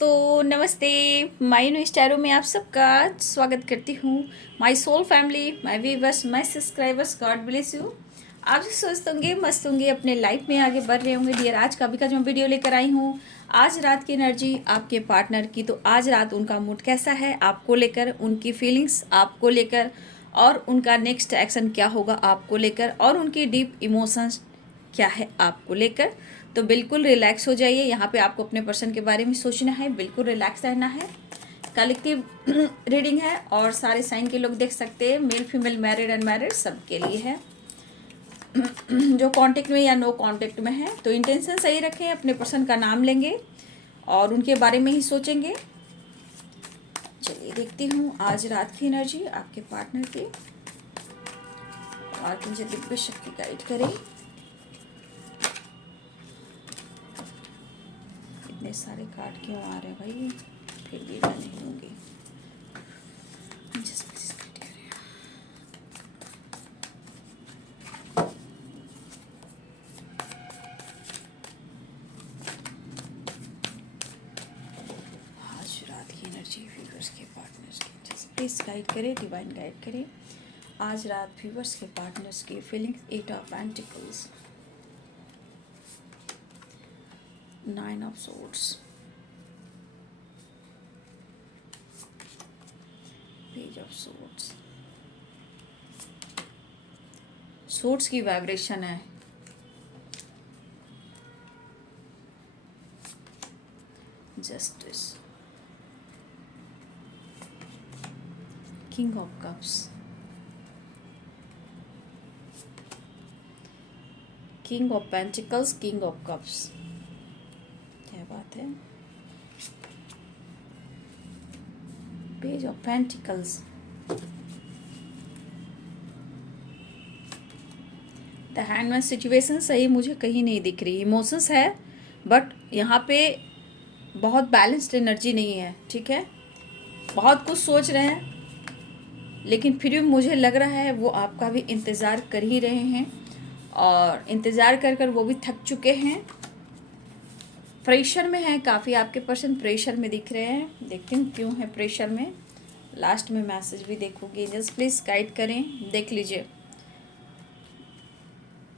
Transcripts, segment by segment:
दोस्तों नमस्ते। My new स्टारो में आप सबका स्वागत करती हूँ। My soul family, my viewers, my subscribers, God bless you. आप जो स्वस्थ होंगे, मस्त होंगे, अपने लाइफ में आगे बढ़ रहे होंगे। डियर, आज का भी का जो वीडियो लेकर आई हूँ, आज रात की एनर्जी आपके पार्टनर की। तो आज रात उनका मूड कैसा है आपको लेकर, उनकी फीलिंग्स आपको लेकर, और उनका नेक्स्ट एक्शन क्या होगा आपको लेकर, और उनकी डीप इमोशंस क्या है आपको लेकर। तो बिल्कुल रिलैक्स हो जाइए। यहाँ पे आपको अपने पर्सन के बारे में सोचना है, बिल्कुल रिलैक्स रहना है। कलेक्टिव रीडिंग है और सारे साइन के लोग देख सकते हैं, मेल फीमेल, मैरिड अनमैरिड, सबके लिए है। जो कांटेक्ट में या नो कांटेक्ट में है, तो इंटेंशन सही रखें। अपने पर्सन का नाम लेंगे और उनके बारे में ही सोचेंगे। चलिए देखती हूँ आज रात की एनर्जी आपके पार्टनर की, और मुझे दिव्य शक्ति गाइड करें। इतने सारे कार्ड क्यों आ रहे हैं भाई, फिर भी मैं नहीं लूँगी। आज रात की एनर्जी व्यूअर्स के पार्टनर्स की, जस्ट प्लीज गाइड करें, डिवाइन गाइड करें। आज रात व्यूअर्स के पार्टनर्स की feelings. 8 of pentacles, 9 of swords, page of swords. Swords की वाइब्रेशन है। Justice, king of cups, king of pentacles, king of cups. क्या बात है। Page of pentacles, the handman. Situation सही मुझे कहीं नहीं दिख रही। इमोशंस है बट यहाँ पे बहुत बैलेंस्ड एनर्जी नहीं है, ठीक है। बहुत कुछ सोच रहे हैं लेकिन फिर भी मुझे लग रहा है वो आपका भी इंतज़ार कर ही रहे हैं, और इंतज़ार कर कर वो भी थक चुके हैं। प्रेशर में है काफ़ी, आपके पर्सन प्रेशर में दिख रहे हैं। देखती हूँ क्यों है प्रेशर में, लास्ट में मैसेज भी देखूंगी। जस्ट प्लीज़ गाइड करें, देख लीजिए।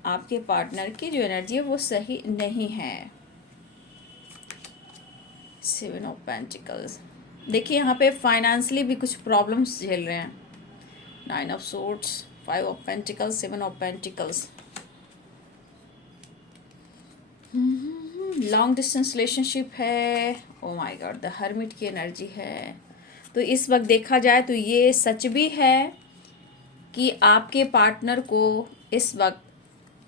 आपके पार्टनर की जो एनर्जी है वो सही नहीं है। 7 ऑफ पेंटिकल्स, देखिए यहाँ पे फाइनेंशियली भी कुछ प्रॉब्लम्स झेल रहे हैं। 9 of swords, 5 of pentacles, 7 of pentacles. Long distance relationship है। Oh my god, the hermit की एनर्जी है। तो इस वक्त देखा जाए तो ये सच भी है कि आपके पार्टनर को इस वक्त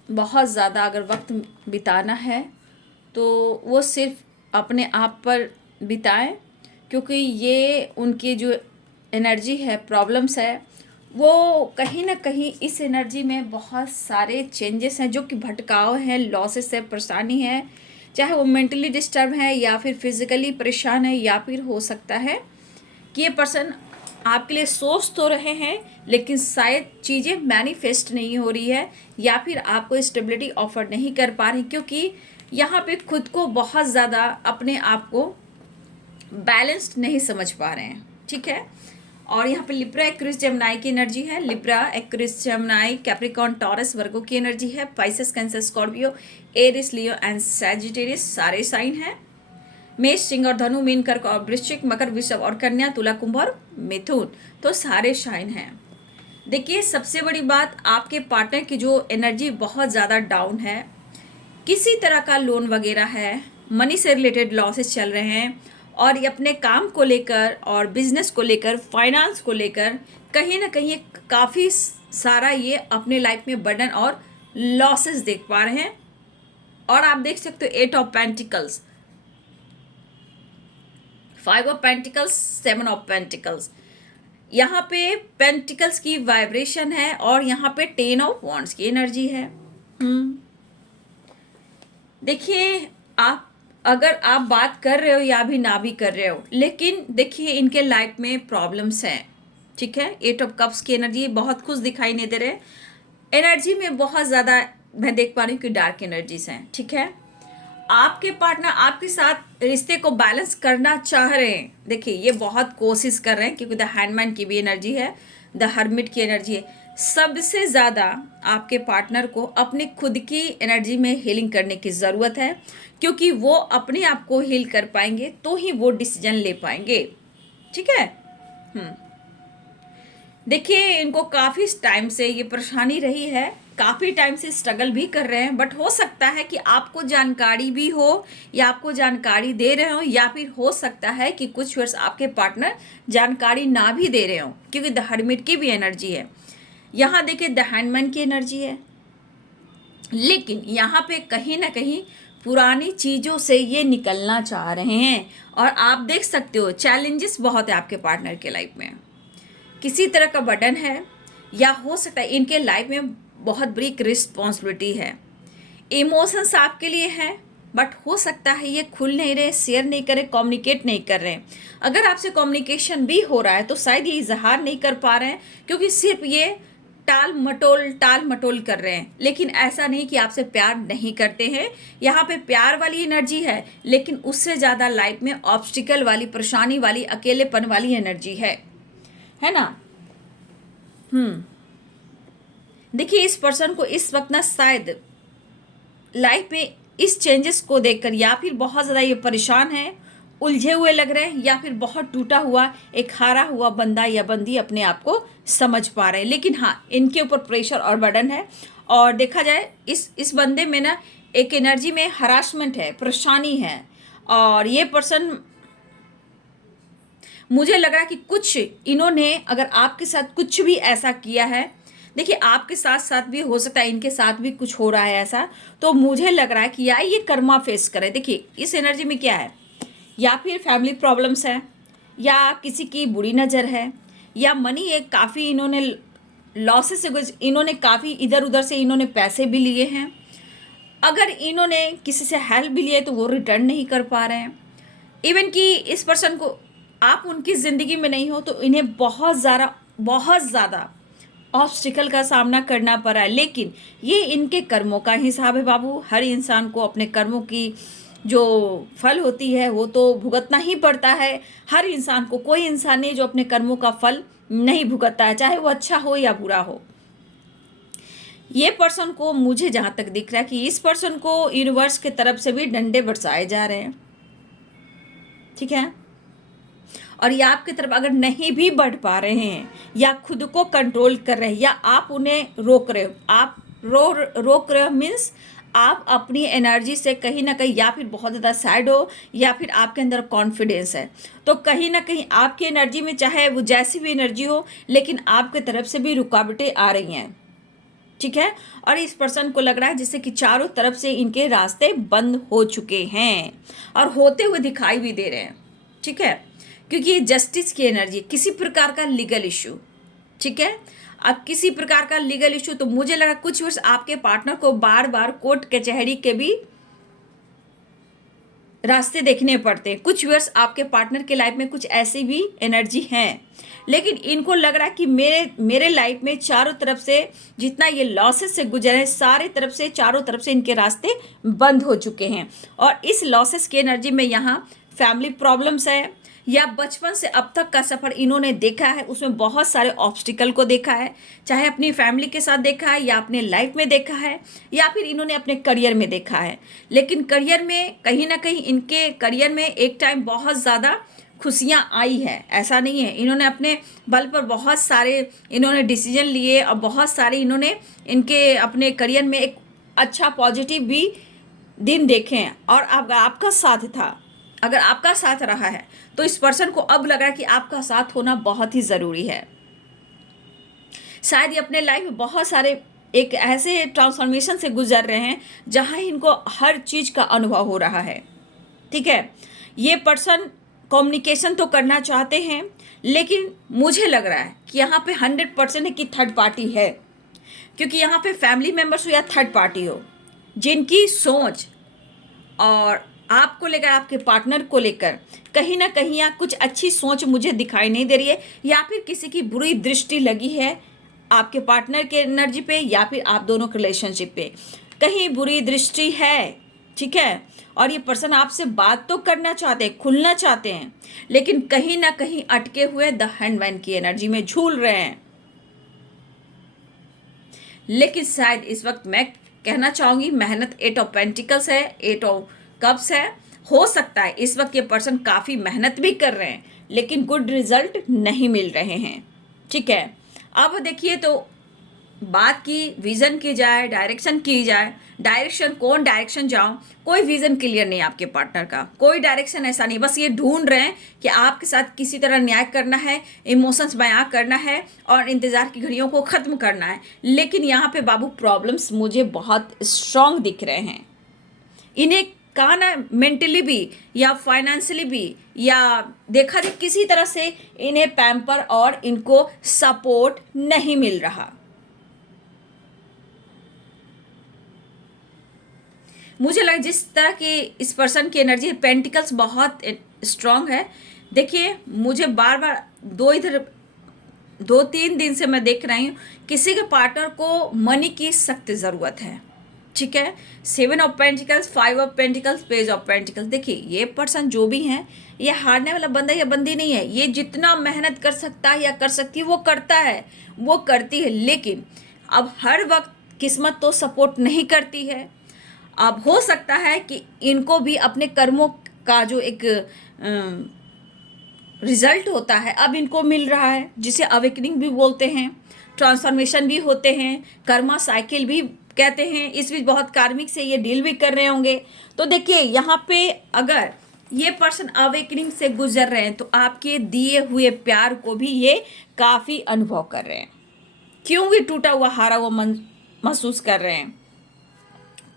बहुत ज़्यादा अगर वक्त बिताना है तो वो सिर्फ अपने आप पर बिताएं, क्योंकि ये उनकी जो एनर्जी है, प्रॉब्लम्स है, वो कहीं ना कहीं इस एनर्जी में बहुत सारे चेंजेस हैं जो कि भटकाव हैं, लॉसेस है, परेशानी है। चाहे वो मेंटली डिस्टर्ब है या फिर फिजिकली परेशान है, या फिर हो सकता है कि ये पर्सन आपके लिए सोच तो रहे हैं लेकिन शायद चीज़ें मैनिफेस्ट नहीं हो रही है, या फिर आपको स्टेबिलिटी ऑफर नहीं कर पा रही, क्योंकि यहाँ पे खुद को बहुत ज़्यादा अपने आप को बैलेंस्ड नहीं समझ पा रहे हैं, ठीक है। और यहाँ पे लिब्रा, एक्वेरियस, जेमिनी की एनर्जी है। Libra, Aquarius, Gemini, Capricorn, Taurus, Virgo की एनर्जी है। Pisces, Cancer, Scorpio, Aries, Leo and Sagittarius सारे साइन हैं। मेष, सिंह और धनु, मीन, कर्क और वृश्चिक, मकर, वृषभ और कन्या, तुला, कुंभ और मिथुन, तो सारे साइन हैं। देखिए सबसे बड़ी बात, आपके पार्टनर की जो एनर्जी बहुत ज़्यादा डाउन है, किसी तरह का लोन वगैरह है, मनी से रिलेटेड लॉसेस चल रहे हैं, और ये अपने काम को लेकर और बिजनेस को लेकर, फाइनेंस को लेकर कहीं ना कहीं काफ़ी सारा ये अपने लाइफ में बर्डन और लॉसेस देख पा रहे हैं। और आप देख सकते हो 8 of pentacles, 5 of pentacles, 7 of pentacles. यहाँ पे पेंटिकल्स की वाइब्रेशन है और यहाँ पे 10 ऑफ वॉन्ड्स की एनर्जी है। देखिए आप अगर आप बात कर रहे हो या भी ना भी कर रहे हो, लेकिन देखिए इनके लाइफ में प्रॉब्लम्स हैं, ठीक है। 8 ऑफ कप्स की एनर्जी, बहुत कुछ दिखाई नहीं दे रहे। एनर्जी में बहुत ज़्यादा मैं देख पा रही हूँ कि डार्क एनर्जीज हैं, ठीक है। आपके पार्टनर आपके साथ रिश्ते को बैलेंस करना चाह रहे हैं। देखिए ये बहुत कोशिश कर रहे हैं, क्योंकि द हैंडमैन की भी एनर्जी है, द हर्मिट की एनर्जी है। सबसे ज़्यादा आपके पार्टनर को अपनी खुद की एनर्जी में हीलिंग करने की ज़रूरत है, क्योंकि वो अपने आप को हील कर पाएंगे तो ही वो डिसीजन ले पाएंगे। ठीक है। देखिए इनको काफ़ी टाइम से ये परेशानी रही है, काफ़ी टाइम से स्ट्रगल भी कर रहे हैं, बट हो सकता है कि आपको जानकारी भी हो या आपको जानकारी दे रहे हो, या फिर हो सकता है कि कुछ वर्ष आपके पार्टनर जानकारी ना भी दे रहे हो, क्योंकि द हर्मिट की भी एनर्जी है। यहाँ देखिए द हैंडमैन की एनर्जी है, लेकिन यहाँ पे कहीं ना कहीं पुरानी चीज़ों से ये निकलना चाह रहे हैं। और आप देख सकते हो चैलेंजेस बहुत है आपके पार्टनर के लाइफ में, किसी तरह का बर्डन है, या हो सकता है इनके लाइफ में बहुत बड़ी एक रिस्पॉन्सिबिलिटी है। इमोशंस आपके लिए हैं, बट हो सकता है ये खुल नहीं रहे, शेयर नहीं कर रहे, कम्युनिकेट नहीं कर रहे हैं। अगर आपसे कम्युनिकेशन भी हो रहा है तो शायद ये इजहार नहीं कर पा रहे हैं, क्योंकि सिर्फ ये टाल मटोल कर रहे हैं। लेकिन ऐसा नहीं कि आपसे प्यार नहीं करते हैं, यहाँ पे प्यार वाली एनर्जी है, लेकिन उससे ज़्यादा लाइफ में ऑब्स्टिकल वाली, परेशानी वाली, अकेलेपन वाली एनर्जी है ना। देखिए इस पर्सन को इस वक्त ना शायद लाइफ में इस चेंजेस को देखकर या फिर बहुत ज़्यादा ये परेशान है, उलझे हुए लग रहे हैं, या फिर बहुत टूटा हुआ एक हारा हुआ बंदा या बंदी अपने आप को समझ पा रहे हैं। लेकिन हाँ, इनके ऊपर प्रेशर और बर्डन है। और देखा जाए इस बंदे में ना एक एनर्जी में हरासमेंट है, परेशानी है। और ये पर्सन, मुझे लग रहा है कि कुछ इन्होंने अगर आपके साथ कुछ भी ऐसा किया है, देखिए आपके साथ साथ भी हो सकता है इनके साथ भी कुछ हो रहा है ऐसा, तो मुझे लग रहा है कि या ये कर्मा फेस करे। देखिए इस एनर्जी में क्या है, या फिर फैमिली प्रॉब्लम्स है, या किसी की बुरी नज़र है, या मनी एक काफ़ी इन्होंने लॉसेस से इन्होंने काफ़ी इधर उधर से इन्होंने पैसे भी लिए हैं। अगर इन्होंने किसी से हेल्प भी लिए तो वो रिटर्न नहीं कर पा रहे हैं। इवन कि इस पर्सन को आप उनकी ज़िंदगी में नहीं हो तो इन्हें बहुत ज़्यादा ऑब्स्टिकल का सामना करना पड़ा है। लेकिन ये इनके कर्मों का हिसाब है बाबू। हर इंसान को अपने कर्मों की जो फल होती है वो तो भुगतना ही पड़ता है। हर इंसान को, कोई इंसान नहीं जो अपने कर्मों का फल नहीं भुगतता है, चाहे वो अच्छा हो या बुरा हो। ये पर्सन को, मुझे जहाँ तक दिख रहा है कि इस पर्सन को यूनिवर्स के तरफ से भी डंडे बरसाए जा रहे हैं। ठीक है। और ये आपकी तरफ अगर नहीं भी बढ़ पा रहे हैं, या खुद को कंट्रोल कर रहे हैं, या आप उन्हें रोक रहे हो, आप रोक रहे हो मीन्स आप अपनी एनर्जी से कहीं ना कहीं या फिर बहुत ज़्यादा सैड हो, या फिर आपके अंदर कॉन्फिडेंस है, तो कहीं ना कहीं आपकी एनर्जी में चाहे वो जैसी भी एनर्जी हो, लेकिन आपके तरफ से भी रुकावटें आ रही हैं। ठीक है। और इस पर्सन को लग रहा है जैसे कि चारों तरफ से इनके रास्ते बंद हो चुके हैं और होते हुए दिखाई भी दे रहे हैं। ठीक है। क्योंकि ये जस्टिस की एनर्जी, किसी प्रकार का लीगल इशू। ठीक है। अब किसी प्रकार का लीगल इशू, तो मुझे लगा कुछ वर्ष आपके पार्टनर को बार बार कोर्ट कचहरी के भी रास्ते देखने पड़ते हैं। कुछ वर्ष आपके पार्टनर के लाइफ में कुछ ऐसी भी एनर्जी हैं, लेकिन इनको लग रहा है कि मेरे लाइफ में चारों तरफ से जितना ये लॉसेस से गुजरे हैं, सारे तरफ से, चारों तरफ से इनके रास्ते बंद हो चुके हैं। और इस लॉसेस की एनर्जी में यहाँ फैमिली प्रॉब्लम्स है, या बचपन से अब तक का सफ़र इन्होंने देखा है, उसमें बहुत सारे ऑब्स्टिकल को देखा है, चाहे अपनी फैमिली के साथ देखा है, या अपने लाइफ में देखा है, या फिर इन्होंने अपने करियर में देखा है। लेकिन करियर में कहीं ना कहीं, इनके करियर में एक टाइम बहुत ज़्यादा खुशियाँ आई है, ऐसा नहीं है। इन्होंने अपने बल पर बहुत सारे इन्होंने डिसीजन लिए, और बहुत सारे इन्होंने इनके अपने करियर में एक अच्छा पॉजिटिव भी दिन देखे हैं। और अब आपका साथ था, अगर आपका साथ रहा है, तो इस पर्सन को अब लग रहा है कि आपका साथ होना बहुत ही ज़रूरी है। शायद ये अपने लाइफ में बहुत सारे एक ऐसे ट्रांसफॉर्मेशन से गुजर रहे हैं जहां इनको हर चीज़ का अनुभव हो रहा है। ठीक है। ये पर्सन कम्युनिकेशन तो करना चाहते हैं, लेकिन मुझे लग रहा है कि यहाँ पे 100% है कि थर्ड पार्टी है। क्योंकि यहाँ पे फैमिली मेम्बर्स हो या थर्ड पार्टी हो, जिनकी सोच और आपको लेकर, आपके पार्टनर को लेकर कहीं ना कहीं या कुछ अच्छी सोच मुझे दिखाई नहीं दे रही है, या फिर किसी की बुरी दृष्टि लगी है आपके पार्टनर के एनर्जी पे, या फिर आप दोनों के रिलेशनशिप पे कहीं बुरी दृष्टि है। ठीक है। और ये पर्सन आपसे बात तो करना चाहते हैं, खुलना चाहते हैं, लेकिन कहीं ना कहीं अटके हुए द हैंडमैन की एनर्जी में झूल रहे हैं। लेकिन शायद इस वक्त मैं कहना चाहूंगी, मेहनत 8 ऑफ पेंटिकल्स है, 8 ऑफ कप्स है। हो सकता है इस वक्त ये पर्सन काफी मेहनत भी कर रहे हैं, लेकिन गुड रिजल्ट नहीं मिल रहे हैं। ठीक है। अब देखिए, तो बात की विजन की जाए, डायरेक्शन की जाए, डायरेक्शन कौन डायरेक्शन जाऊं, कोई विजन क्लियर नहीं आपके पार्टनर का, कोई डायरेक्शन ऐसा नहीं। बस ये ढूंढ रहे हैं कि आपके साथ किसी तरह न्याय करना है, इमोशंस बयां करना है और इंतजार की घड़ियों को खत्म करना है। लेकिन यहाँ पे बाबू प्रॉब्लम्स मुझे बहुत स्ट्रांग दिख रहे हैं। इन्हें कहा ना, मेंटली भी या फाइनेंशियली भी, या देखा जाए किसी तरह से इन्हें पैम्पर और इनको सपोर्ट नहीं मिल रहा। मुझे लगा जिस तरह की इस पर्सन की एनर्जी है, पेंटिकल्स बहुत स्ट्रांग है। देखिए, मुझे बार बार 2-3 दिन से मैं देख रही हूँ, किसी के पार्टनर को मनी की सख्त ज़रूरत है। ठीक है। 7 of pentacles, 5 of pentacles, page of pentacles. देखिए, ये पर्सन जो भी है, ये हारने वाला बंदा या बंदी नहीं है। ये जितना मेहनत कर सकता है या कर सकती है वो करता है, वो करती है। लेकिन अब हर वक्त किस्मत तो सपोर्ट नहीं करती है। अब हो सकता है कि इनको भी अपने कर्मों का जो एक रिजल्ट होता है अब इनको मिल रहा है, जिसे अवेकनिंग भी बोलते हैं, ट्रांसफॉर्मेशन भी होते हैं, कर्मा साइकिल भी कहते हैं। इस बीच बहुत कार्मिक से ये डील भी कर रहे होंगे। तो देखिए, यहाँ पे अगर ये पर्सन अवेकनिंग से गुजर रहे हैं तो आपके दिए हुए प्यार को भी ये काफ़ी अनुभव कर रहे हैं। क्यों भी टूटा हुआ हारा हुआ मन महसूस कर रहे हैं,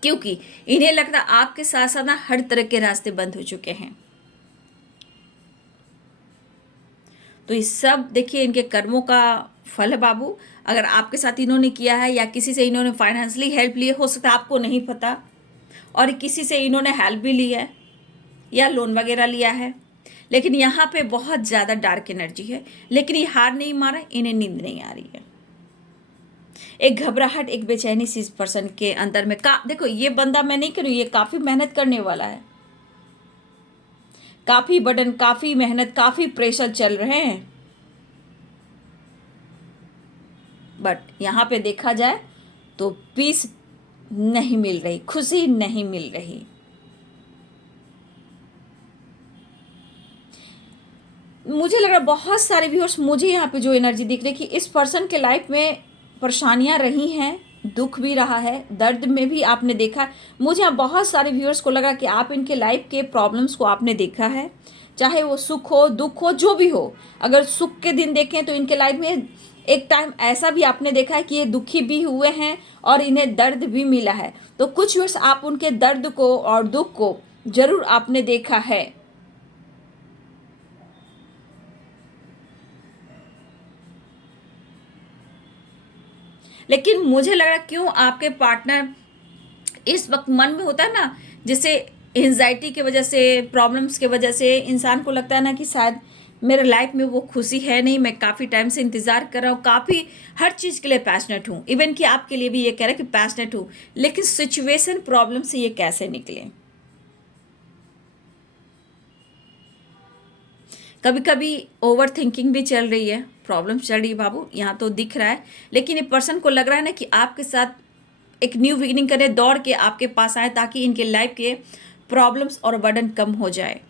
क्योंकि इन्हें लगता है आपके साथ साथ ना हर तरह के रास्ते बंद हो चुके हैं। तो ये सब देखिए इनके कर्मों का फल है बाबू। अगर आपके साथ इन्होंने किया है या किसी से इन्होंने फाइनेंशियली हेल्प ली है, हो सकता है आपको नहीं पता, और किसी से इन्होंने हेल्प भी ली है या लोन वगैरह लिया है। लेकिन यहाँ पे बहुत ज़्यादा डार्क एनर्जी है। लेकिन ये हार नहीं मारा, इन्हें नींद नहीं आ रही है। एक घबराहट, एक बेचैनी सी इस पर्सन के अंदर में देखो, ये बंदा मैं नहीं करूँ, ये काफ़ी मेहनत करने वाला है, काफ़ी बर्डन, काफ़ी मेहनत, काफ़ी प्रेशर चल रहे हैं। बट यहाँ पे देखा जाए तो पीस नहीं मिल रही, खुशी नहीं मिल रही। मुझे लग रहा है बहुत सारे व्यूअर्स, मुझे यहाँ पे जो एनर्जी दिख रही है कि इस पर्सन के लाइफ में परेशानियाँ रही हैं, दुख भी रहा है, दर्द में भी आपने देखा। मुझे यहाँ बहुत सारे व्यूअर्स को लगा कि आप इनके लाइफ के प्रॉब्लम्स को आपने देखा है, चाहे वो सुख हो दुख हो जो भी हो। अगर सुख के दिन देखें तो इनके लाइफ में एक टाइम ऐसा भी आपने देखा है कि ये दुखी भी हुए हैं और इन्हें दर्द भी मिला है। तो कुछ व्यूअर्स आप उनके दर्द को और दुख को जरूर आपने देखा है। लेकिन मुझे लग रहा क्यों आपके पार्टनर इस वक्त मन में होता है ना, जैसे एंजाइटी की वजह से, प्रॉब्लम्स की वजह से इंसान को लगता है ना कि शायद मेरे लाइफ में वो खुशी है नहीं, मैं काफ़ी टाइम से इंतज़ार कर रहा हूँ, काफ़ी हर चीज़ के लिए पैशनेट हूँ, इवन कि आपके लिए भी ये कह रहा है कि पैशनेट हूँ, लेकिन सिचुएशन प्रॉब्लम से ये कैसे निकले। कभी कभी ओवर थिंकिंग भी चल रही है, प्रॉब्लम चल रही है बाबू, यहाँ तो दिख रहा है। लेकिन ये पर्सन को लग रहा है ना कि आपके साथ एक न्यू बिगिनिंग करने दौड़ के आपके पास आए, ताकि इनके लाइफ के प्रॉब्लम्स और बर्डन कम हो जाए।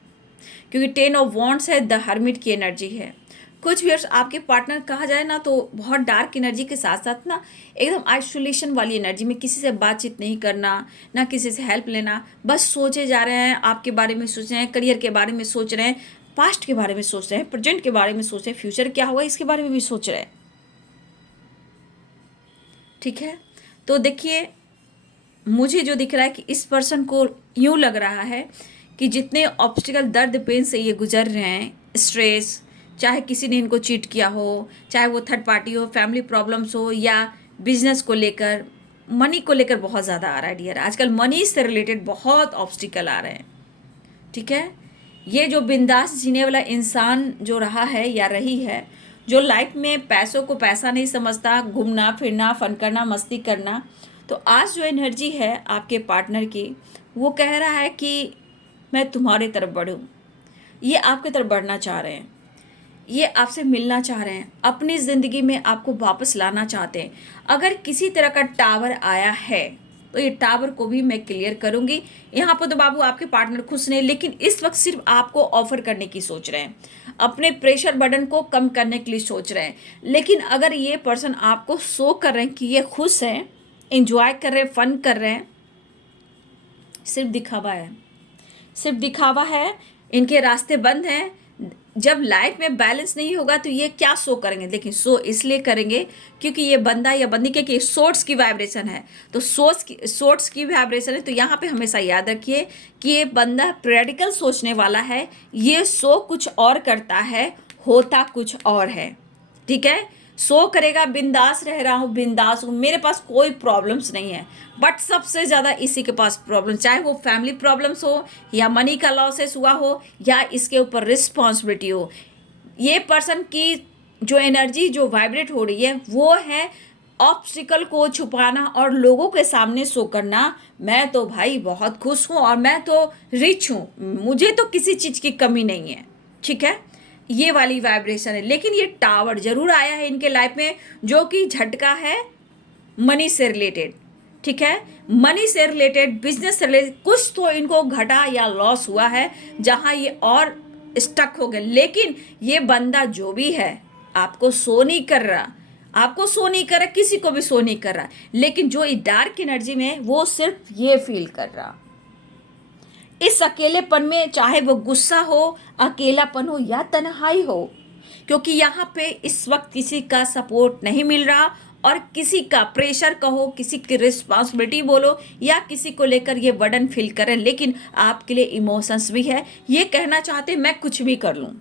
क्योंकि 10 ऑफ वॉन्ड्स है, द हर्मिट की एनर्जी है। कुछ व्यूअर्स आपके पार्टनर कहा जाए ना तो बहुत डार्क एनर्जी के साथ साथ ना एकदम आइसोलेशन वाली एनर्जी में, किसी से बातचीत नहीं करना, ना किसी से हेल्प लेना, बस सोचे जा रहे हैं, आपके बारे में सोच रहे हैं, करियर के बारे में सोच रहे हैं, पास्ट के बारे में सोच रहे हैं, प्रेजेंट के बारे में सोच रहे हैं, फ्यूचर क्या होगा इसके बारे में भी सोच रहे हैं। ठीक है। तो देखिए, मुझे जो दिख रहा है कि इस पर्सन को यूँ लग रहा है कि जितने ऑब्स्टिकल, दर्द, पेन से ये गुजर रहे हैं, स्ट्रेस, चाहे किसी ने इनको चीट किया हो, चाहे वो थर्ड पार्टी हो, फैमिली प्रॉब्लम्स हो, या बिजनेस को लेकर, मनी को लेकर बहुत ज़्यादा आ रहा है डियर। आजकल मनी से रिलेटेड बहुत ऑब्स्टिकल आ रहे हैं। ठीक है। ये जो बिंदास जीने वाला इंसान जो रहा है या रही है, जो लाइफ में पैसों को पैसा नहीं समझता, घूमना फिरना, फन करना, मस्ती करना, तो आज जो एनर्जी है आपके पार्टनर की, वो कह रहा है कि मैं तुम्हारी तरफ बढ़ूं, ये आपकी तरफ बढ़ना चाह रहे हैं, ये आपसे मिलना चाह रहे हैं, अपनी ज़िंदगी में आपको वापस लाना चाहते हैं। अगर किसी तरह का टावर आया है तो ये टावर को भी मैं क्लियर करूंगी। यहाँ पर तो बाबू आपके पार्टनर खुश नहीं, लेकिन इस वक्त सिर्फ आपको ऑफर करने की सोच रहे हैं, अपने प्रेशर बर्डन को कम करने के लिए सोच रहे हैं। लेकिन अगर ये पर्सन आपको शो कर रहे हैं कि ये खुश हैं, इंजॉय कर रहे हैं, फन कर रहे हैं, सिर्फ दिखावा है, सिर्फ दिखावा है। इनके रास्ते बंद हैं। जब लाइफ में बैलेंस नहीं होगा तो ये क्या शो करेंगे, लेकिन शो इसलिए करेंगे क्योंकि ये बंदा या बंदी के सोर्स की वाइब्रेशन है। तो सोर्स की वाइब्रेशन है, तो यहाँ पे हमेशा याद रखिए कि ये बंदा प्रैक्टिकल सोचने वाला है। ये शो कुछ और करता है, होता कुछ और है। ठीक है, शो करेगा बिंदास रह रहा हूँ, बिंदास हूँ, मेरे पास कोई प्रॉब्लम्स नहीं है। बट सबसे ज़्यादा इसी के पास प्रॉब्लम, चाहे वो फैमिली प्रॉब्लम्स हो या मनी का लॉसेस हुआ हो या इसके ऊपर रिस्पॉन्सिबिलिटी हो। ये पर्सन की जो एनर्जी जो वाइब्रेट हो रही है वो है ऑब्स्टिकल को छुपाना और लोगों के सामने शो करना, मैं तो भाई बहुत खुश हूँ और मैं तो रिच हूँ, मुझे तो किसी चीज़ की कमी नहीं है। ठीक है, ये वाली वाइब्रेशन है। लेकिन ये टावर जरूर आया है इनके लाइफ में, जो कि झटका है मनी से रिलेटेड। ठीक है, मनी से रिलेटेड, बिजनेस से रिलेटेड कुछ तो इनको घटा या लॉस हुआ है, जहां ये और स्टक हो गए। लेकिन ये बंदा जो भी है आपको शो नहीं कर रहा, आपको शो नहीं कर रहा, किसी को भी शो नहीं कर रहा, लेकिन जो डार्क एनर्जी में है वो सिर्फ ये फील कर रहा। इस अकेलेपन में, चाहे वो गुस्सा हो, अकेलापन हो या तन्हाई हो, क्योंकि यहाँ पे इस वक्त किसी का सपोर्ट नहीं मिल रहा और किसी का प्रेशर कहो, किसी की रिस्पॉन्सिबिलिटी बोलो या किसी को लेकर ये बर्डन फील करें। लेकिन आपके लिए इमोशंस भी है, ये कहना चाहते मैं कुछ भी कर लूँ।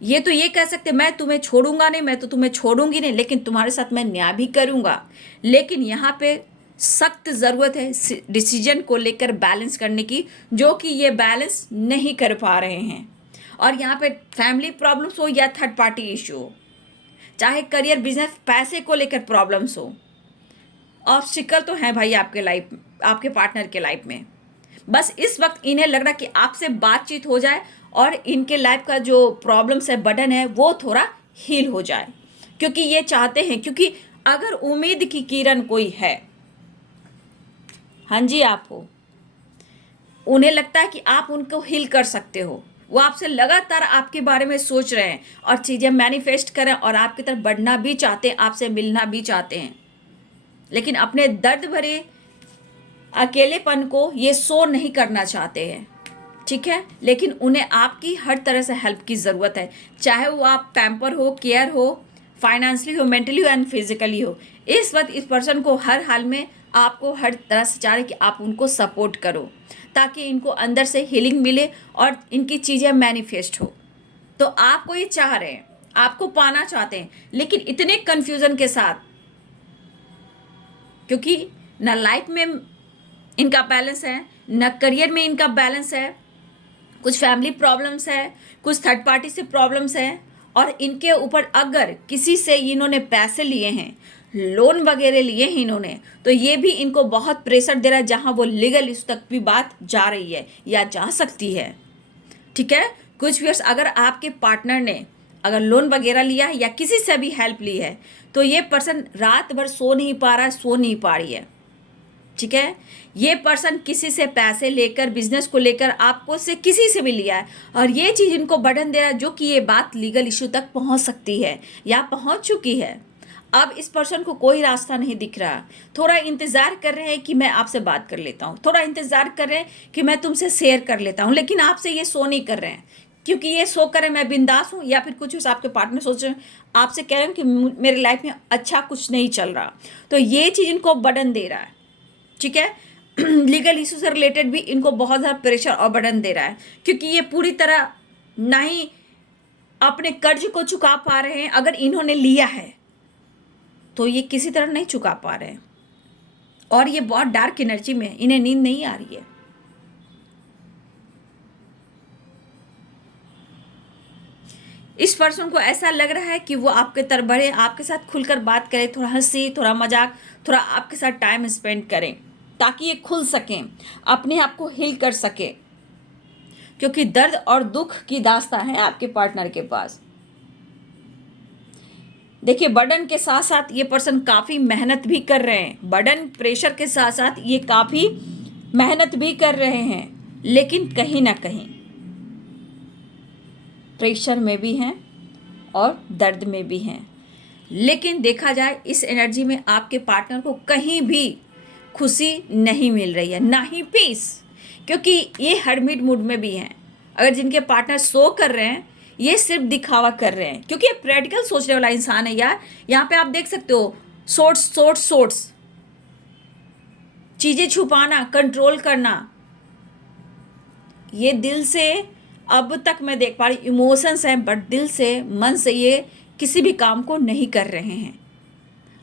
ये तो ये कह सकते मैं तुम्हें छोड़ूंगा नहीं, मैं तो तुम्हें छोड़ूंगी नहीं, लेकिन तुम्हारे साथ मैं न्याय भी करूंगा। लेकिन यहाँ पे सख्त ज़रूरत है डिसीजन को लेकर बैलेंस करने की, जो कि ये बैलेंस नहीं कर पा रहे हैं। और यहाँ पे फैमिली प्रॉब्लम्स हो या थर्ड पार्टी इशू हो, चाहे करियर बिजनेस पैसे को लेकर प्रॉब्लम्स हो, ऑब्स्टिकल तो है भाई आपके लाइफ, आपके पार्टनर के लाइफ में। बस इस वक्त इन्हें लग रहा कि आपसे बातचीत हो जाए और इनके लाइफ का जो प्रॉब्लम्स है, बर्डन है, वो थोड़ा हील हो जाए। क्योंकि ये चाहते हैं, क्योंकि अगर उम्मीद की किरण कोई है, हाँ जी आप हो, उन्हें लगता है कि आप उनको हील कर सकते हो। वो आपसे लगातार आपके बारे में सोच रहे हैं और चीज़ें मैनिफेस्ट करें और आपकी तरफ बढ़ना भी चाहते हैं, आपसे मिलना भी चाहते हैं। लेकिन अपने दर्द भरे अकेलेपन को ये शो नहीं करना चाहते हैं। ठीक है, लेकिन उन्हें आपकी हर तरह से हेल्प की ज़रूरत है, चाहे वो आप पैम्पर हो, केयर हो, फाइनेंशियली हो, मेंटली हो एंड फिजिकली हो। इस वक्त इस पर्सन को हर हाल में आपको हर तरह से चाह रहे कि आप उनको सपोर्ट करो, ताकि इनको अंदर से हीलिंग मिले और इनकी चीज़ें मैनिफेस्ट हो। तो आपको ये चाह रहे हैं, आपको पाना चाहते हैं, लेकिन इतने कन्फ्यूज़न के साथ, क्योंकि न लाइफ में इनका बैलेंस है, न करियर में इनका बैलेंस है, कुछ फैमिली प्रॉब्लम्स है, कुछ थर्ड पार्टी से प्रॉब्लम्स है, और इनके ऊपर अगर किसी से इन्होंने पैसे लिए हैं, लोन वगैरह लिए हैं इन्होंने, तो ये भी इनको बहुत प्रेशर दे रहा है, जहां वो लीगल इस तक भी बात जा रही है या जा सकती है। ठीक है, कुछ व्यूअर्स, अगर आपके पार्टनर ने अगर लोन वगैरह लिया है या किसी से भी हेल्प ली है, तो ये पर्सन रात भर सो नहीं पा रहा है, सो नहीं पा रही है। ठीक है, ये पर्सन किसी से पैसे लेकर, बिजनेस को लेकर, आपको से किसी से भी लिया है और ये चीज़ इनको बर्डन दे रहा है, जो कि ये बात लीगल इशू तक पहुंच सकती है या पहुंच चुकी है। अब इस पर्सन को कोई रास्ता नहीं दिख रहा, थोड़ा इंतज़ार कर रहे हैं कि मैं आपसे बात कर लेता हूँ, थोड़ा इंतज़ार कर रहे हैं कि मैं तुमसे शेयर कर लेता हूँ, लेकिन आपसे ये शो नहीं कर रहे हैं, क्योंकि ये शो करें मैं बिंदास हूँ, या फिर कुछ आपके पार्टनर सोच रहे हैं, आपसे कह रहे हैं कि मेरे लाइफ में अच्छा कुछ नहीं चल रहा। तो ये चीज़ इनको बर्डन दे रहा है। ठीक है, लीगल इशू से रिलेटेड भी इनको बहुत ज़्यादा प्रेशर और बर्डन दे रहा है, क्योंकि ये पूरी तरह नहीं अपने कर्ज को चुका पा रहे हैं। अगर इन्होंने लिया है तो ये किसी तरह नहीं चुका पा रहे हैं, और ये बहुत डार्क एनर्जी में, इन्हें नींद नहीं आ रही है। इस पर्सन को ऐसा लग रहा है कि वो आपके तरफ बढ़े, आपके साथ खुलकर बात करे, थोड़ा हंसी, थोड़ा मजाक, थोड़ा आपके साथ टाइम स्पेंड करें, ताकि ये खुल सकें, अपने आप को हील कर सके, क्योंकि दर्द और दुख की दास्तां है आपके पार्टनर के पास। देखिए, बर्डन के साथ साथ ये पर्सन काफ़ी मेहनत भी कर रहे हैं, बर्डन प्रेशर के साथ साथ ये काफ़ी मेहनत भी कर रहे हैं, लेकिन कहीं ना कहीं प्रेशर में भी हैं और दर्द में भी हैं। लेकिन देखा जाए इस एनर्जी में आपके पार्टनर को कहीं भी खुशी नहीं मिल रही है, ना ही पीस, क्योंकि ये हर्मिट मूड में भी हैं। अगर जिनके पार्टनर शो कर रहे हैं, ये सिर्फ दिखावा कर रहे हैं, क्योंकि ये प्रैक्टिकल सोचने वाला इंसान है यार। यहाँ पे आप देख सकते हो, सोर्ट्स चीज़ें छुपाना, कंट्रोल करना, ये दिल से अब तक मैं देख पा रही, इमोशंस हैं, बट दिल से, मन से ये किसी भी काम को नहीं कर रहे हैं।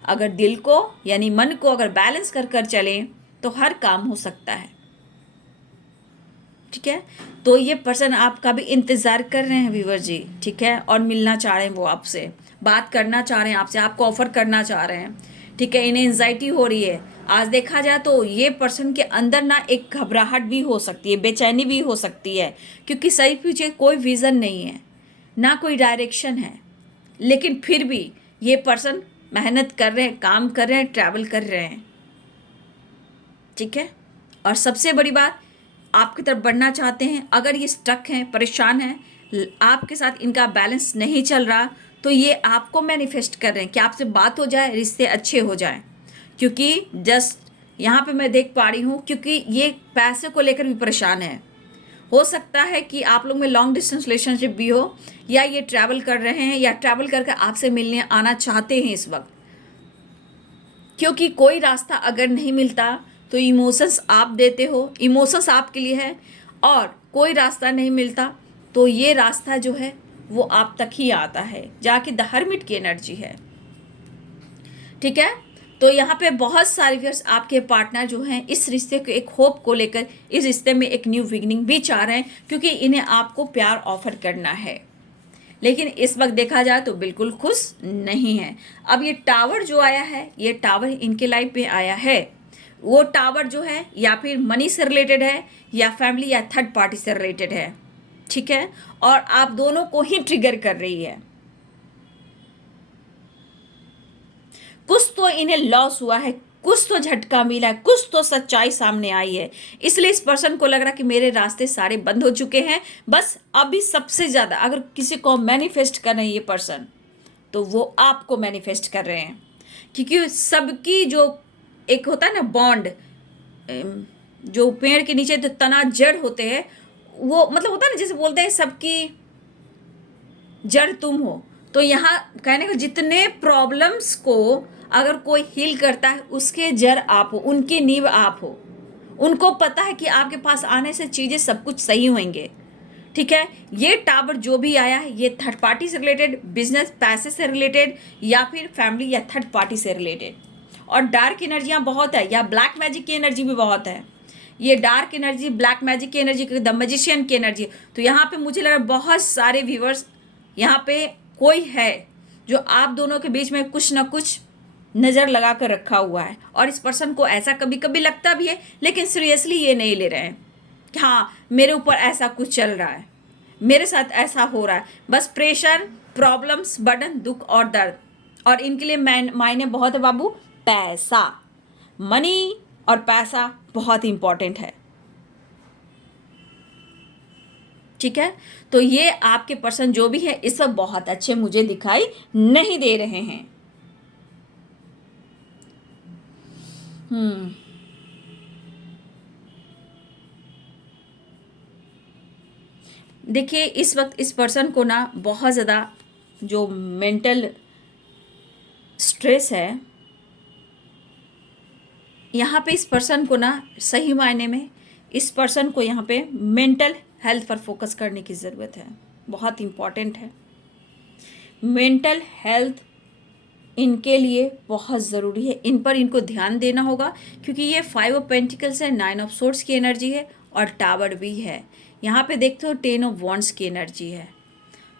अगर दिल को यानी मन को अगर बैलेंस कर कर चलें तो हर काम हो सकता है, ठीक है। तो ये पर्सन आपका भी इंतज़ार कर रहे हैं व्यूअर जी, ठीक है, और मिलना चाह रहे हैं, वो आपसे बात करना चाह रहे हैं, आपसे आपको ऑफर करना चाह रहे हैं, ठीक है। इन्हें एंजाइटी हो रही है। आज देखा जाए तो ये पर्सन के अंदर ना एक घबराहट भी हो सकती है, बेचैनी भी हो सकती है, क्योंकि सही पीछे कोई विज़न नहीं है, ना कोई डायरेक्शन है, लेकिन फिर भी ये पर्सन मेहनत कर रहे हैं, काम कर रहे हैं, ट्रैवल कर रहे हैं, ठीक है। और सबसे बड़ी बात, आपकी तरफ बढ़ना चाहते हैं। अगर ये स्टक हैं, परेशान हैं, आपके साथ इनका बैलेंस नहीं चल रहा, तो ये आपको मैनिफेस्ट कर रहे हैं कि आपसे बात हो जाए, रिश्ते अच्छे हो जाएं। क्योंकि जस्ट यहाँ पे मैं देख पा रही हूँ, क्योंकि ये पैसे को लेकर भी परेशान है। हो सकता है कि आप लोग में लॉन्ग डिस्टेंस रिलेशनशिप भी हो, या ये ट्रैवल कर रहे हैं, या ट्रैवल करके आपसे मिलने आना चाहते हैं इस वक्त, क्योंकि कोई रास्ता अगर नहीं मिलता तो इमोशंस आप देते हो, इमोशंस आपके लिए है, और कोई रास्ता नहीं मिलता तो ये रास्ता जो है वो आप तक ही आता है, जाके द हर्मिट की एनर्जी है, ठीक है। तो यहाँ पे बहुत सारे व्यूअर्स आपके पार्टनर जो हैं इस रिश्ते को एक होप को लेकर, इस रिश्ते में एक न्यू बिगिनिंग भी चाह रहे हैं, क्योंकि इन्हें आपको प्यार ऑफर करना है। लेकिन इस वक्त देखा जाए तो बिल्कुल खुश नहीं है। अब ये टावर जो आया है, ये टावर इनके लाइफ में आया है, वो टावर जो है या फिर मनी से रिलेटेड है, या फैमिली या थर्ड पार्टी से रिलेटेड है, ठीक है, और आप दोनों को ही ट्रिगर कर रही है। कुछ तो इन्हें लॉस हुआ है, कुछ तो झटका मिला है, कुछ तो सच्चाई सामने आई है, इसलिए इस पर्सन को लग रहा है कि मेरे रास्ते सारे बंद हो चुके हैं। बस अभी सबसे ज़्यादा अगर किसी को मैनिफेस्ट कर रहे हैं ये पर्सन, तो वो आपको मैनिफेस्ट कर रहे हैं, क्योंकि सबकी जो एक होता है ना बॉन्ड, जो पेड़ के नीचे जो तना जड़ होते हैं, वो मतलब होता है ना, जैसे बोलते हैं सबकी जड़ तुम हो। तो यहाँ कहने को जितने प्रॉब्लम्स को अगर कोई हील करता है, उसके जड़ आप हो, उनकी नींव आप हो। उनको पता है कि आपके पास आने से चीज़ें सब कुछ सही होंगे, ठीक है। ये टावर जो भी आया है, ये थर्ड पार्टी से रिलेटेड, बिजनेस, पैसे से रिलेटेड, या फिर फैमिली या थर्ड पार्टी से रिलेटेड। और डार्क एनर्जियाँ बहुत है, या ब्लैक मैजिक की एनर्जी भी बहुत है। ये डार्क एनर्जी, ब्लैक मैजिक की एनर्जी, द मैजिशियन की एनर्जी। तो यहाँ पे मुझे लग रहा है बहुत सारे व्यूवर्स, यहाँ पे कोई है जो आप दोनों के बीच में कुछ ना कुछ नज़र लगा कर रखा हुआ है, और इस पर्सन को ऐसा कभी कभी लगता भी है, लेकिन सीरियसली ये नहीं ले रहे हैं कि हाँ मेरे ऊपर ऐसा कुछ चल रहा है, मेरे साथ ऐसा हो रहा है। बस प्रेशर, प्रॉब्लम्स, बर्डन, दुख और दर्द। और इनके लिए मायने बहुत है बाबू, पैसा, मनी और पैसा बहुत इंपॉर्टेंट है, ठीक है। तो ये आपके पर्सन जो भी है इस वक्त बहुत अच्छे मुझे दिखाई नहीं दे रहे हैं। देखिए, इस वक्त इस पर्सन को ना बहुत ज़्यादा जो मेंटल स्ट्रेस है, यहाँ पे इस पर्सन को ना सही मायने में इस पर्सन को यहाँ पे मेंटल हेल्थ पर फोकस करने की ज़रूरत है, बहुत इम्पॉर्टेंट है। मेंटल हेल्थ इनके लिए बहुत ज़रूरी है, इन पर इनको ध्यान देना होगा, क्योंकि ये 5 ऑफ पेंटिकल्स है, 9 ऑफ सोर्ड्स की एनर्जी है, और टावर भी है। यहाँ पे देखते हो 10 ऑफ वॉन्ड्स की एनर्जी है।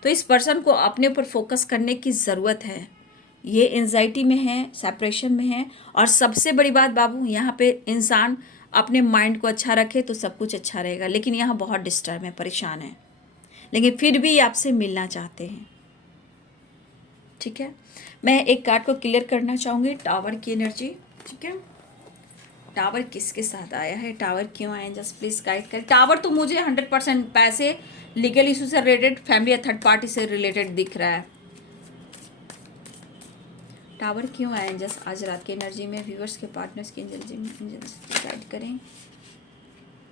तो इस पर्सन को अपने ऊपर फोकस करने की ज़रूरत है, ये एंजाइटी में है, सेपरेशन में है। और सबसे बड़ी बात बाबू, यहाँ पे इंसान अपने माइंड को अच्छा रखे तो सब कुछ अच्छा रहेगा, लेकिन यहाँ बहुत डिस्टर्ब है, परेशान है, लेकिन फिर भी आपसे मिलना चाहते हैं। ठीक है, मैं एक कार्ड को क्लियर करना चाहूँगी, टावर की एनर्जी। ठीक है, टावर किसके साथ आया है, टावर क्यों आए, जस्ट प्लीज गाइड करें। टावर तो मुझे 100% पैसे, लीगल इशू से रिलेटेड, फैमिली या थर्ड पार्टी से रिलेटेड दिख रहा है। टावर क्यों आए जस्ट आज रात की एनर्जी में, व्यूअर्स के पार्टनर्स की एनर्जी में गाइड करें।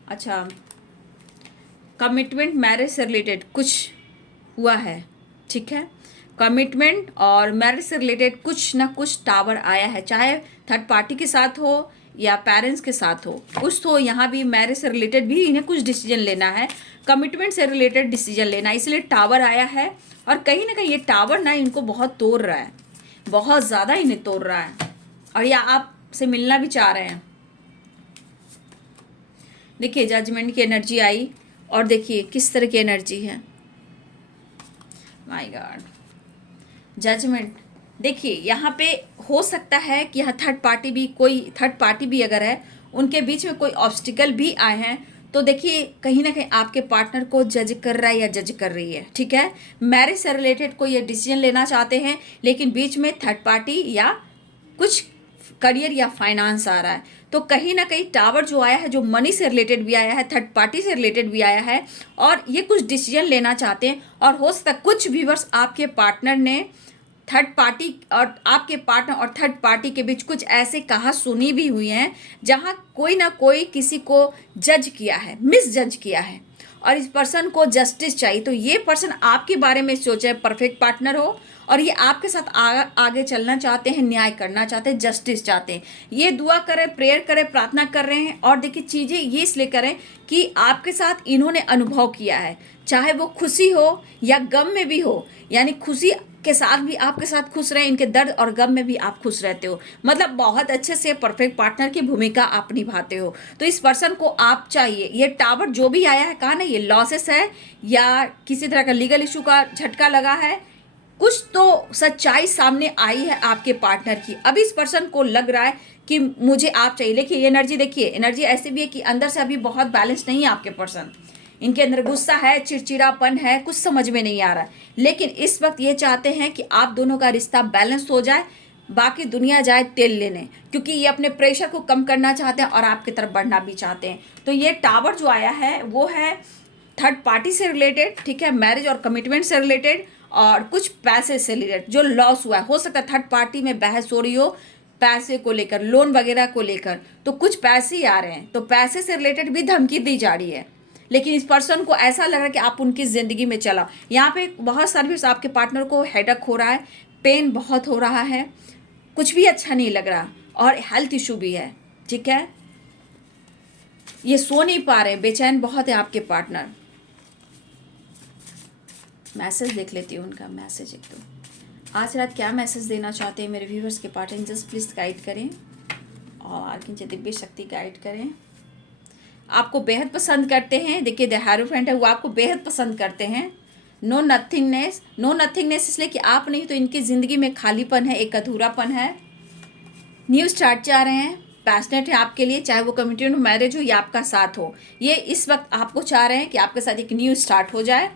अच्छा, कमिटमेंट, मैरिज से रिलेटेड कुछ हुआ है। ठीक है, कमिटमेंट और मैरिज से रिलेटेड कुछ ना कुछ टावर आया है, चाहे थर्ड पार्टी के साथ हो या पेरेंट्स के साथ हो, कुछ तो यहाँ भी मैरिज से रिलेटेड भी इन्हें कुछ डिसीजन लेना है, कमिटमेंट से रिलेटेड डिसीजन लेना है, इसलिए टावर आया है। और कहीं ना कहीं ये टावर ना इनको बहुत तोड़ रहा है, बहुत ज़्यादा इन्हें तोड़ रहा है, और या आपसे मिलना भी चाह रहे हैं। देखिए जजमेंट की एनर्जी आई, और देखिए किस तरह की एनर्जी है, माय गॉड, जजमेंट। देखिए यहाँ पे हो सकता है कि यहाँ थर्ड पार्टी भी, कोई थर्ड पार्टी भी अगर है, उनके बीच में कोई ऑब्स्टिकल भी आए हैं, तो देखिए कहीं ना कहीं आपके पार्टनर को जज कर रहा है या जज कर रही है। ठीक है, मैरिज से रिलेटेड कोई ये डिसीजन लेना चाहते हैं, लेकिन बीच में थर्ड पार्टी या कुछ करियर या फाइनेंस आ रहा है, तो कहीं ना कहीं टावर जो आया है, जो मनी से रिलेटेड भी आया है, थर्ड पार्टी से रिलेटेड भी आया है, और ये कुछ डिसीजन लेना चाहते हैं। और हो सकता है कुछ व्यूअर्स आपके पार्टनर ने थर्ड पार्टी और आपके पार्टनर और थर्ड पार्टी के बीच कुछ ऐसे कहा सुनी भी हुई हैं जहां कोई ना कोई किसी को जज किया है, मिस जज किया है, और इस पर्सन को जस्टिस चाहिए। तो ये पर्सन आपके बारे में सोचे परफेक्ट पार्टनर हो, और ये आपके साथ आगे चलना चाहते हैं, न्याय करना चाहते हैं, जस्टिस चाहते हैं। ये दुआ करें, प्रेयर करें, प्रार्थना कर रहे हैं। और देखिए चीज़ें ये इसलिए करें कि आपके साथ इन्होंने अनुभव किया है, चाहे वो खुशी हो या गम में भी हो, यानी खुशी के साथ भी आपके साथ खुश रहे, इनके दर्द और गम में भी आप खुश रहते हो, मतलब बहुत अच्छे से परफेक्ट पार्टनर की भूमिका आप निभाते हो। तो इस पर्सन को आप चाहिए। ये टावर जो भी आया है, कहा ना ये लॉसेस है या किसी तरह का लीगल इशू का झटका लगा है, कुछ तो सच्चाई सामने आई है आपके पार्टनर की। अब इस पर्सन को लग रहा है कि मुझे आप चाहिए। देखिए ये एनर्जी, देखिए एनर्जी ऐसी भी है कि अंदर से अभी बहुत बैलेंस नहीं है आपके पर्सन, इनके अंदर गुस्सा है, चिड़चिड़ापन है, कुछ समझ में नहीं आ रहा है, लेकिन इस वक्त ये चाहते हैं कि आप दोनों का रिश्ता बैलेंस हो जाए, बाकी दुनिया जाए तेल लेने, क्योंकि ये अपने प्रेशर को कम करना चाहते हैं और आपकी तरफ बढ़ना भी चाहते हैं। तो ये टावर जो आया है वो है थर्ड पार्टी से रिलेटेड, ठीक है, मैरिज और कमिटमेंट से रिलेटेड, और कुछ पैसे से रिलेटेड जो लॉस हुआ है। हो सकता है थर्ड पार्टी में बहस हो रही हो पैसे को लेकर, लोन वगैरह को लेकर, तो कुछ पैसे ही आ रहे हैं, तो पैसे से रिलेटेड भी धमकी दी जा रही है। लेकिन इस पर्सन को ऐसा लग रहा है कि आप उनकी ज़िंदगी में चलाओ। यहाँ पे बहुत सर्विस, आपके पार्टनर को हेडेक हो रहा है, पेन बहुत हो रहा है, कुछ भी अच्छा नहीं लग रहा, और हेल्थ इशू भी है। ठीक है, ये सो नहीं पा रहे, बेचैन बहुत है आपके पार्टनर। मैसेज देख लेती हूँ उनका, मैसेज एक तो आज रात क्या मैसेज देना चाहते हैं मेरे व्यूवर्स के पार्टनर, जस्ट प्लीज़ गाइड करें, और किंच दिव्य शक्ति गाइड करें। आपको बेहद पसंद करते हैं, देखिए द हेरोफेंट है, वो आपको बेहद पसंद करते हैं। नो नथिंगनेस, नो नथिंगनेस इसलिए कि आप नहीं तो इनकी ज़िंदगी में खालीपन है, एक अधूरापन है। न्यू स्टार्ट चाह रहे हैं, पैशनेट है आपके लिए, चाहे वो कमिटमेंट मैरिज हो या आपका साथ हो, ये इस वक्त आपको चाह रहे हैं कि आपके साथ एक न्यू स्टार्ट हो जाए।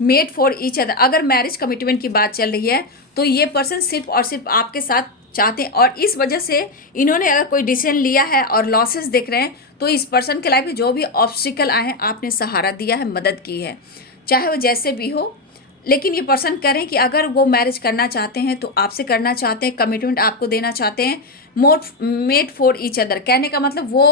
मेड फॉर ईच अदर, अगर मैरिज कमिटमेंट की बात चल रही है तो ये पर्सन सिर्फ और सिर्फ आपके साथ चाहते हैं, और इस वजह से इन्होंने अगर कोई डिसीजन लिया है और लॉसेस देख रहे हैं, तो इस पर्सन के लाइफ में जो भी ऑब्स्टिकल आए हैं आपने सहारा दिया है, मदद की है, चाहे वो जैसे भी हो। लेकिन ये पर्सन कह रहे हैं कि अगर वो मैरिज करना चाहते हैं तो आपसे करना चाहते हैं, कमिटमेंट आपको देना चाहते हैं। मेड फॉर ईच अदर कहने का मतलब वो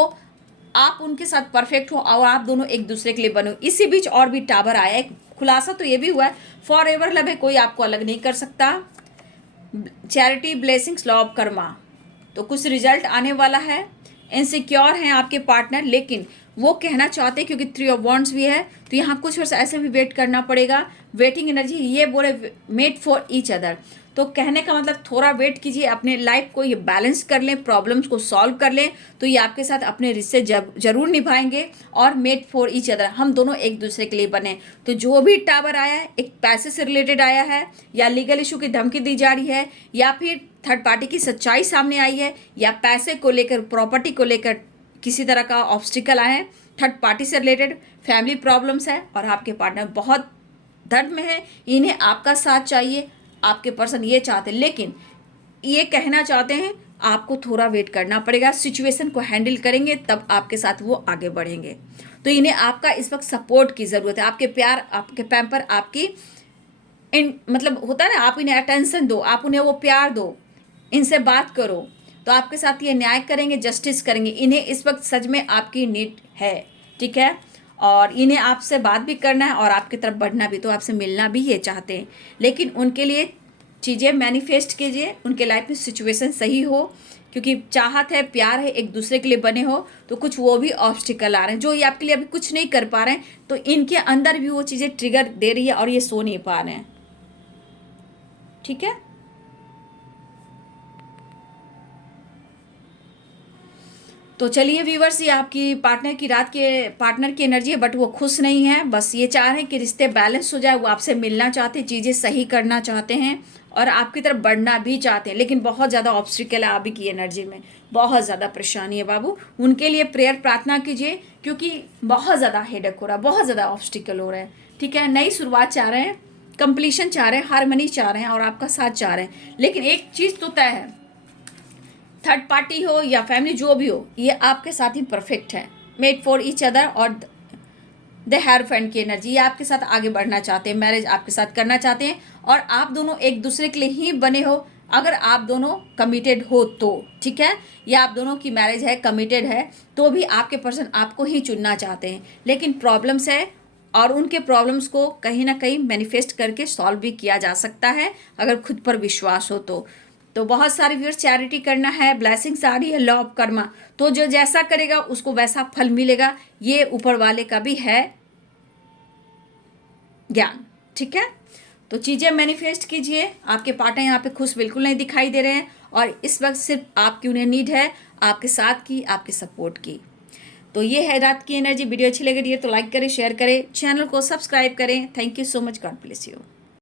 आप उनके साथ परफेक्ट हो और आप दोनों एक दूसरे के लिए बनो। इसी बीच और भी टावर आया है, खुलासा तो ये भी हुआ है फॉर एवर लव है, कोई आपको अलग नहीं कर सकता। Charity, blessings, law of Karma, तो कुछ रिजल्ट आने वाला है। इनसिक्योर हैं आपके पार्टनर, लेकिन वो कहना चाहते हैं, क्योंकि 3 ऑफ वॉन्ड्स भी है, तो यहाँ कुछ वर्ष ऐसे भी वेट करना पड़ेगा। वेटिंग एनर्जी ये बोले मेड फॉर ईच अदर, तो कहने का मतलब थोड़ा वेट कीजिए, अपने लाइफ को ये बैलेंस कर लें, प्रॉब्लम्स को सॉल्व कर लें, तो ये आपके साथ अपने रिश्ते जरूर निभाएंगे। और मेड फॉर ईच अदर, हम दोनों एक दूसरे के लिए बने। तो जो भी टावर आया है, एक पैसे से रिलेटेड आया है, या लीगल इशू की धमकी दी जा रही है, या फिर थर्ड पार्टी की सच्चाई सामने आई है, या पैसे को लेकर, प्रॉपर्टी को लेकर किसी तरह का ऑब्स्टिकल आए हैं, थर्ड पार्टी से रिलेटेड फैमिली प्रॉब्लम्स है, और आपके पार्टनर बहुत दर्द में है, इन्हें आपका साथ चाहिए, आपके पर्सन ये चाहते हैं, लेकिन ये कहना चाहते हैं आपको थोड़ा वेट करना पड़ेगा, सिचुएशन को हैंडल करेंगे तब आपके साथ वो आगे बढ़ेंगे। तो इन्हें आपका इस वक्त सपोर्ट की ज़रूरत है, आपके प्यार, आपके पैम्पर, आपकी मतलब होता है ना, आप इन्हें अटेंशन दो, आप उन्हें वो प्यार दो, इनसे बात करो, तो आपके साथ ये न्याय करेंगे, जस्टिस करेंगे। इन्हें इस वक्त सच में आपकी नीड है, ठीक है, और इन्हें आपसे बात भी करना है और आपकी तरफ बढ़ना भी, तो आपसे मिलना भी ये चाहते हैं, लेकिन उनके लिए चीज़ें मैनिफेस्ट कीजिए, उनके लाइफ में सिचुएशन सही हो, क्योंकि चाहत है, प्यार है, एक दूसरे के लिए बने हो, तो कुछ वो भी ऑब्स्टिकल आ रहे हैं जो ये आपके लिए अभी कुछ नहीं कर पा रहे हैं, तो इनके अंदर भी वो चीज़ें ट्रिगर दे रही है और ये सो नहीं पा रहे हैं, ठीक है। तो चलिए व्यूवर्स, ये आपकी पार्टनर की रात के पार्टनर की एनर्जी है, बट वो खुश नहीं है, बस ये चाह रहे हैं कि रिश्ते बैलेंस हो जाए, वो आपसे मिलना चाहते हैं, चीज़ें सही करना चाहते हैं और आपकी तरफ बढ़ना भी चाहते हैं, लेकिन बहुत ज़्यादा ऑब्स्टिकल है आप की एनर्जी में, बहुत ज़्यादा परेशानी है बाबू। उनके लिए प्रेयर प्रार्थना कीजिए, क्योंकि बहुत ज़्यादा हेडेक हो रहा है, बहुत ज़्यादा ऑब्स्टिकल हो रहा है, ठीक है। नई शुरुआत चाह रहे हैं, कंप्लीशन चाह रहे हैं, हारमनी चाह रहे हैं और आपका साथ चाह रहे हैं, लेकिन एक चीज़ तो तय है, थर्ड पार्टी हो या फैमिली जो भी हो, ये आपके साथ ही परफेक्ट है, मेड फॉर ईच अदर, और द हेयर फ्रेंड की एनर्जी, ये आपके साथ आगे बढ़ना चाहते हैं, मैरिज आपके साथ करना चाहते हैं, और आप दोनों एक दूसरे के लिए ही बने हो, अगर आप दोनों कमिटेड हो तो, ठीक है, या आप दोनों की मैरिज है, कमिटेड है, तो भी आपके पर्सन आपको ही चुनना चाहते हैं, लेकिन प्रॉब्लम्स है, और उनके प्रॉब्लम्स को कहीं ना कहीं मैनिफेस्ट करके सॉल्व भी किया जा सकता है, अगर खुद पर विश्वास हो तो बहुत सारे व्यूअर्स, चैरिटी करना है, ब्लेसिंग्स आ रही है, लॉ ऑफ कर्मा, तो जो जैसा करेगा उसको वैसा फल मिलेगा, ये ऊपर वाले का भी है ज्ञान, ठीक है। तो चीज़ें मैनिफेस्ट कीजिए, आपके पार्टनर यहाँ पे खुश बिल्कुल नहीं दिखाई दे रहे हैं, और इस वक्त सिर्फ आपकी उन्हें नीड है, आपके साथ की, आपके सपोर्ट की। तो ये है रात की एनर्जी। वीडियो अच्छी लगी तो लाइक करें, शेयर करें, चैनल को सब्सक्राइब करें। Thank you so much, God bless you.